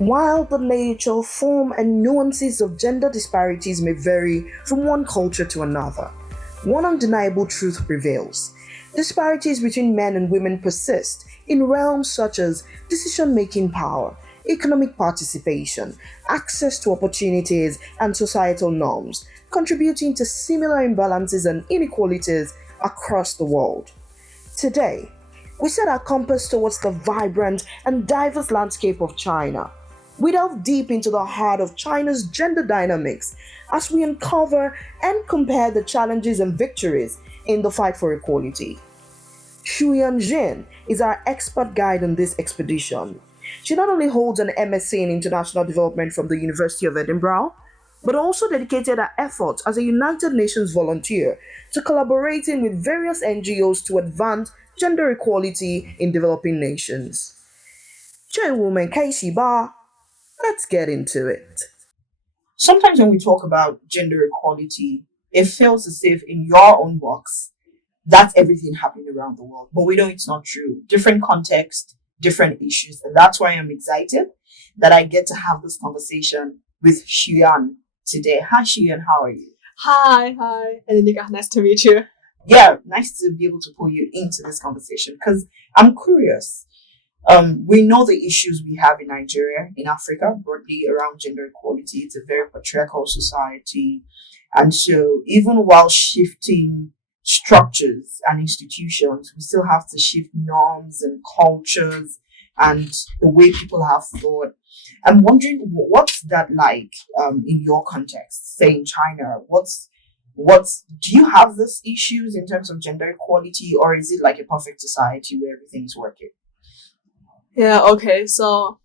While the nature, form, and nuances of gender disparities may vary from one culture to another, one undeniable truth prevails. Disparities between men and women persist in realms such as decision-making power, economic participation, access to opportunities, and societal norms, contributing to similar imbalances and inequalities across the world. Today, we set our compass towards the vibrant and diverse landscape of China. We delve deep into the heart of China's gender dynamics as we uncover and compare the challenges and victories in the fight for equality. Shuyang Jin is our expert guide on this expedition. She not only holds an MSc in International Development from the University of Edinburgh, but also dedicated her efforts as a United Nations volunteer to collaborating with various NGOs to advance gender equality in developing nations. 这我们开始吧. Let's get into it. Sometimes when we talk about gender equality, it feels as if in your own works, that's everything happening around the world. But we know it's not true. Different context, different issues. And that's why I'm excited that I get to have this conversation with Shuyang today. Hi, Shuyang. How are you? Hi. Adenike, nice to meet you. Yeah, nice to be able to pull you into this conversation because I'm curious. We know the issues we have in Nigeria, in Africa, broadly around gender equality. It's a very patriarchal society. And so even while shifting structures and institutions, we still have to shift norms and cultures and the way people have thought. I'm wondering, what's that like in your context, say in China? Do you have these issues in terms of gender equality, or is it like a perfect society where everything is working? Yeah, okay. So,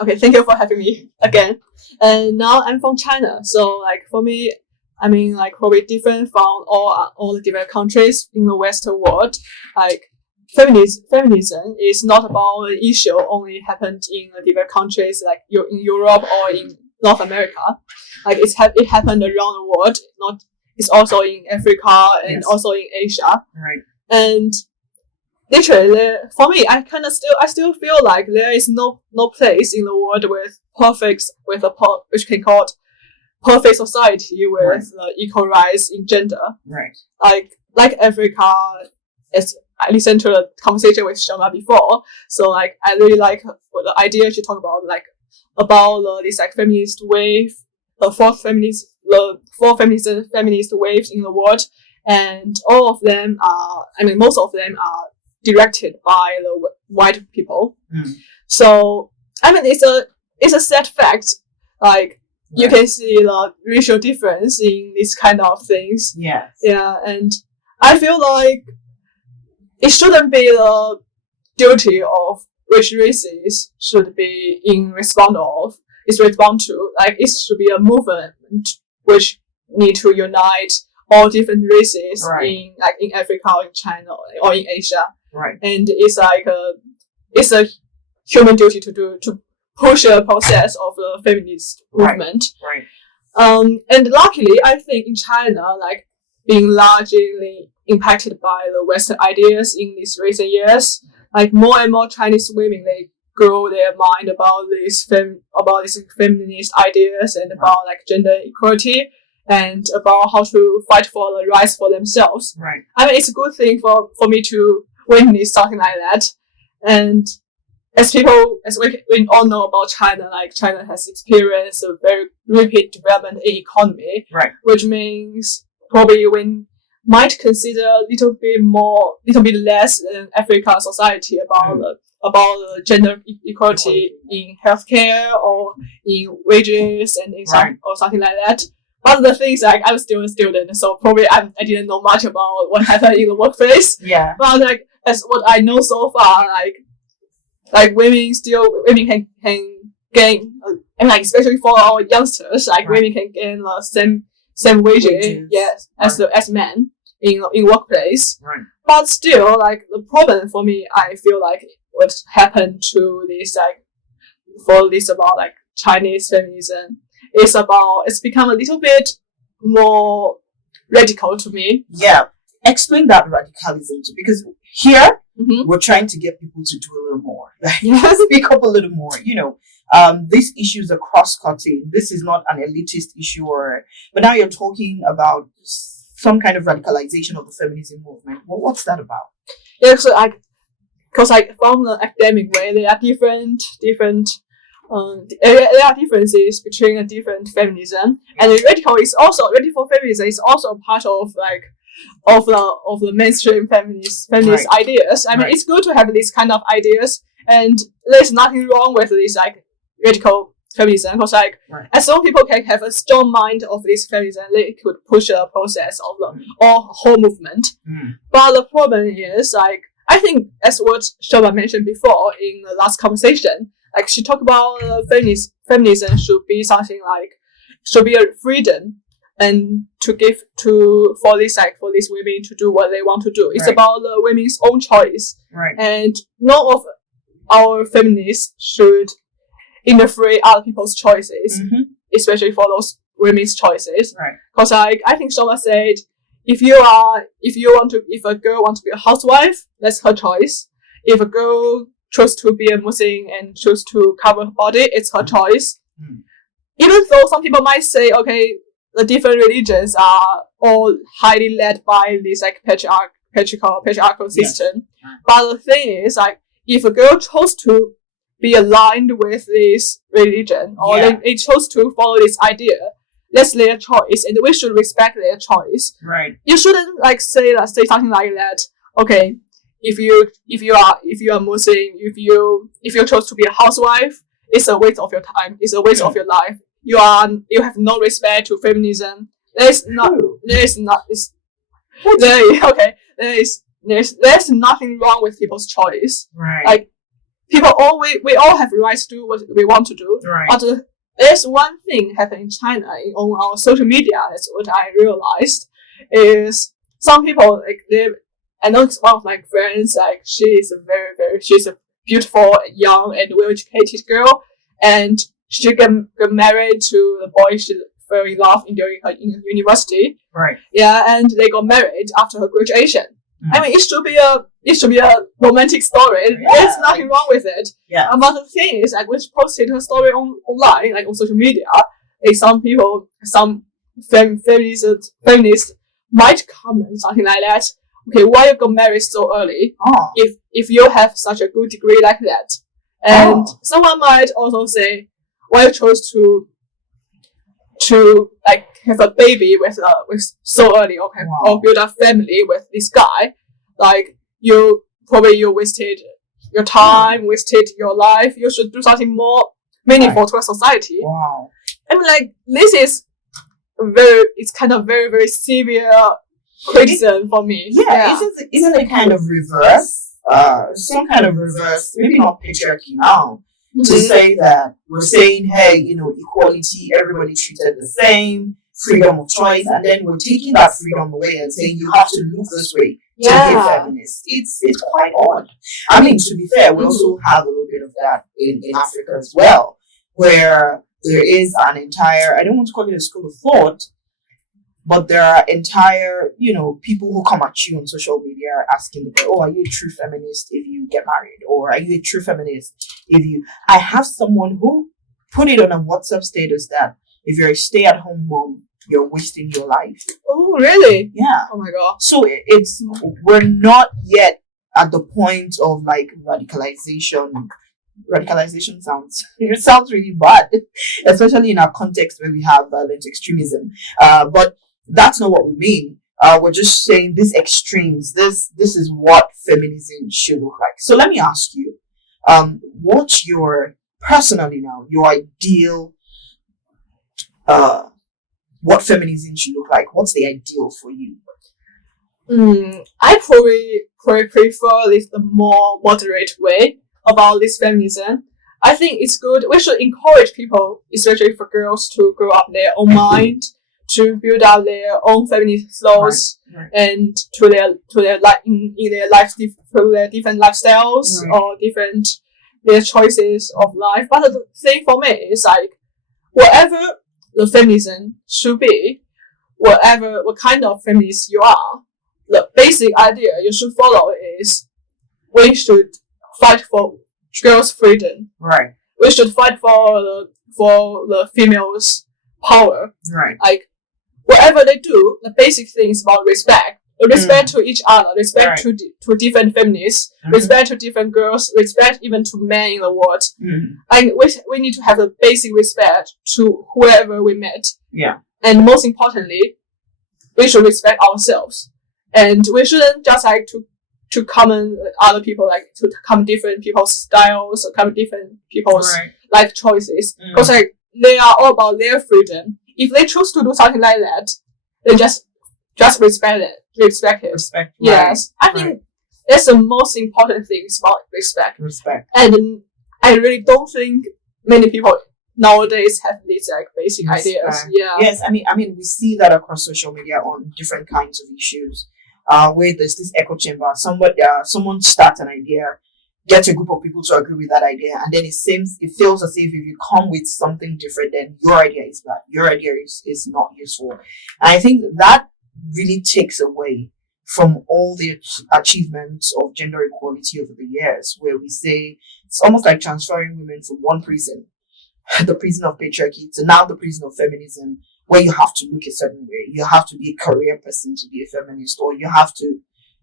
thank you for having me again. And now I'm from China. So, for me, I mean, probably different from all the different countries in the Western world. Feminism is not about an issue only happened in the different countries, in Europe or in North America. It happened around the world. It's also in Africa and also in Asia. Right. And literally, for me, I still feel like there is no place in the world which can call it perfect society with equal rights in gender. Right. Like Africa, I listened to the conversation with Shama before, so I really like the idea she talked about, this feminist wave, the fourth feminist waves in the world, and all of them most of them are directed by the white people. So it's a sad fact. You can see the racial difference in these kind of things. Yes. Yeah, and I feel like it shouldn't be the duty of which races should be respond to. It should be a movement which need to unite all different races in Africa or in China or in Asia. Right. And it's a human duty to push a process of the feminist movement. Right. And luckily, I think in China, being largely impacted by the Western ideas in these recent years, more and more Chinese women, they grow their mind about these feminist ideas and about gender equality and about how to fight for the rights for themselves. Right. I mean, it's a good thing for me to witness something like that. And as we all know about China, China has experienced a very rapid development in economy, right, which means probably we might consider a little bit less than African society about the gender equality in healthcare or in wages and or something like that. But the thing is, I'm still a student, so probably I didn't know much about what happened in the workplace. Yeah. But as what I know so far, women can gain, and especially for our youngsters, women can gain the same wages, yes, as men in workplace. Right. But still, the problem for me, I feel what happened to this about Chinese feminism it's become a little bit more radical to me. Yeah. Explain that radicalism too, because here we're trying to get people to do a little more, speak up a little more. These issues are cross-cutting. This is not an elitist issue, but now you're talking about some kind of radicalization of the feminism movement. What's that about? Yeah, so because from the academic way, there are different there are differences between a different feminism, and the radical feminism is also a part of the mainstream feminist Right. ideas. I mean, Right. it's good to have these kind of ideas, and there's nothing wrong with this radical feminism, because Right. as long people can have a strong mind of this feminism, they could push a process of the whole movement. But the problem is I think, as what Shoma mentioned before in the last conversation, she talked about feminism should be something should be a freedom and to give for these women to do what they want to do. It's Right. about the women's own choice, Right. and none of our feminists should interfere other people's choices, especially for those women's choices. Right. Because I think Shoma said, if a girl wants to be a housewife, that's her choice. If a girl chose to be a Muslim and chose to cover her body, it's her choice. Even though some people might say, okay, the different religions are all highly led by this patriarchal system. But the thing is, if a girl chose to be aligned with this religion, or they chose to follow this idea, that's their choice, and we should respect their choice. Right. You shouldn't say something like that. Okay, if you are Muslim, if you chose to be a housewife, it's a waste of your time. It's a waste of your life. You have no respect to feminism. There's nothing wrong with people's choice. Right. We all have rights to do what we want to do. Right. But there's one thing happening in China on our social media. That's what I realized is some people I know one of my friends she's a beautiful, young, and well-educated girl, and she got married to the boy she fell in love during her university. Right. Yeah, and they got married after her graduation. I mean, it should be a romantic story. There's nothing wrong with it. Yeah. But the thing is, when she posted her story online, on social media, some feminists might comment something like that. Okay, why you got married so early? Oh. If you have such a good degree like that, and someone might also say, why you chose to have a baby with so early, okay, or build a family with this guy, you wasted your time, wasted your life. You should do something more meaningful to a society. Wow. I mean, this is it's kind of very, very severe criticism for me. Yeah. Isn't it kind of reverse? Some kind of reverse, maybe not patriarchy now, to say that we're saying, hey, equality, everybody treated the same, freedom of choice, and then we're taking that freedom away and saying you have to look this way to be a feminist. It's quite odd. I mean, to be fair, we also have a little bit of that in Africa as well, where there is an entire, I don't want to call it a school of thought, but there are entire, people who come at you on social media asking, are you a true feminist if you get married? Or are you a true feminist if you... I have someone who put it on a WhatsApp status that if you're a stay-at-home mom, you're wasting your life. Oh, really? Yeah. Oh my God. So we're not yet at the point of radicalization. Radicalization sounds really bad, especially in our context where we have violent extremism. But that's not what we mean. We're just saying these extremes. This is what feminism should look like. So let me ask you, what's your ideal? What feminism should look like? What's the ideal for you? I probably prefer the more moderate way about this feminism. I think it's good. We should encourage people, especially for girls, to grow up their own mind, to build up their own feminist thoughts, and to their different lifestyles or their choices of life. But the thing for me is whatever the feminism should be, what kind of feminist you are, the basic idea you should follow is we should fight for girls' freedom. Right. we should fight for the females' power. Right. Like whatever they do, the basic things about respect. Respect to each other, respect to different feminists, respect to different girls, respect even to men in the world. And we need to have a basic respect to whoever we met. Yeah. And most importantly, we should respect ourselves. And we shouldn't just like to comment other people, like to comment different people's styles or comment different people's life choices. Because like they are all about their freedom. If they choose to do something like that, then just respect it. Respect. Yes. I think that's the most important thing is about respect. And I really don't think many people nowadays have these like basic ideas. Yeah. Yes, I mean we see that across social media on different kinds of issues. Where there's this echo chamber. Someone starts an idea, gets a group of people to agree with that idea, and then it feels as if you come with something different, then your idea is bad. Your idea is not useful. And I think that really takes away from all the achievements of gender equality over the years, where we say it's almost like transferring women from one prison, the prison of patriarchy, to now the prison of feminism, where you have to look a certain way. You have to be a career person to be a feminist, or you have to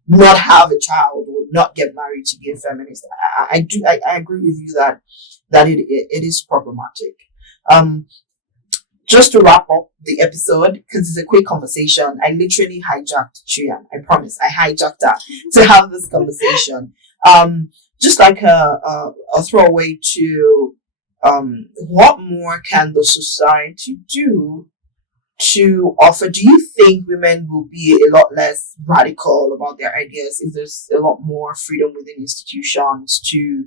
not have a child or not get married to be a feminist. I agree with you that it is problematic. Just to wrap up the episode, because it's a quick conversation, I literally hijacked Shuyang. I promise, I hijacked her to have this conversation. Just like a throwaway to what more can the society do to offer? Do you think women will be a lot less radical about their ideas if there's a lot more freedom within institutions to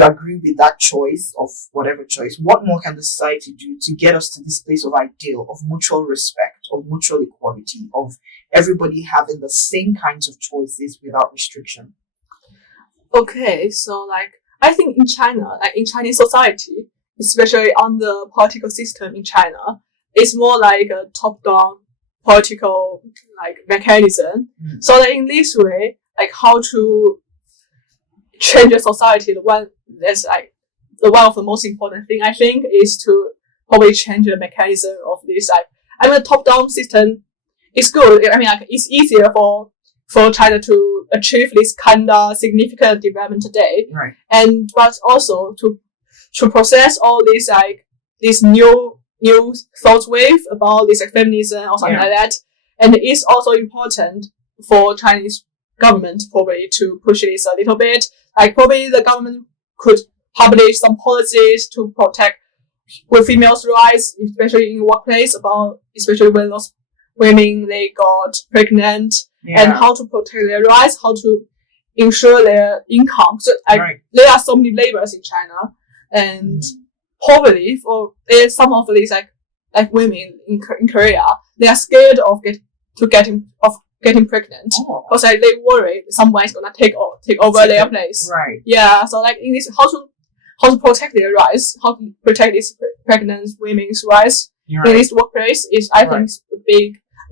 agree with that choice of whatever choice? What more can the society do to get us to this place of ideal, of mutual respect, of mutual equality, of everybody having the same kinds of choices without restriction? Okay, so like I think in China, like in Chinese society, especially on the political system in China, it's more like a top-down political like mechanism. So that in this way, like how to change the society, the one of the most important thing I think is to probably change the mechanism of this. Like I mean, the top-down system is good. I mean, like it's easier for China to achieve this kind of significant development today, and but also to process all these like this new thought wave about this like feminism or something like that. And it's also important for Chinese government probably to push this a little bit. Like probably the government could publish some policies to protect females' rights, especially in workplace, especially when those women they got pregnant, and how to protect their rights, how to ensure their income. So there are so many labors in China, and probably for some of these like women in Korea, they are scared of getting pregnant because like they worry someone is gonna take over their place. Yeah. So like in this, how to protect their rights, how to protect these pregnant women's rights in this workplace is I think a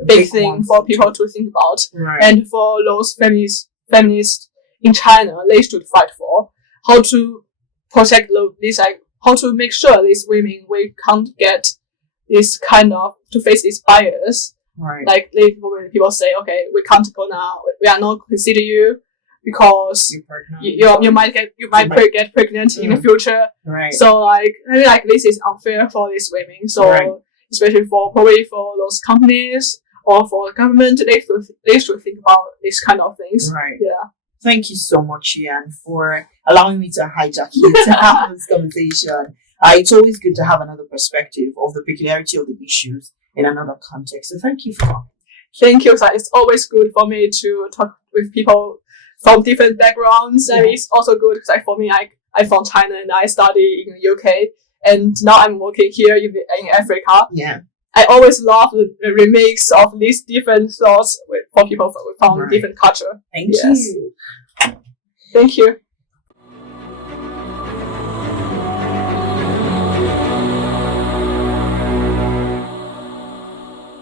big thing for people to think about, and for those feminists in China, they should fight for how to protect this how to make sure these women we can't get this kind of to face this bias. Like people say, okay, we can't go now. We are not consider you because you might get pregnant in the future. So like I mean, like this is unfair for these women. So especially for those companies or for the government, they should think about these kind of things. Yeah. Thank you so much, Shuyang, for allowing me to hijack you to have this conversation. It's always good to have another perspective of the peculiarity of the issues in another context. So thank you for that. Thank you. It's always good for me to talk with people from different backgrounds. And it's also good because for me, I'm from China and I study in the UK. And now I'm working here in Africa. Yeah. I always love the remix of these different thoughts for people from different culture. Thank you. Thank you.